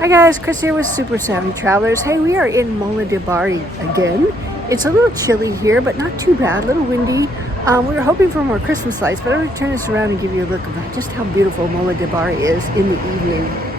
Hi guys, Chris here with Super Savvy Travelers. Hey, we are in Mola di Bari again. It's a little chilly here, but not too bad, a little windy. We were hoping for more Christmas lights, but I'm going to turn this around and give you a look at just how beautiful Mola di Bari is in the evening.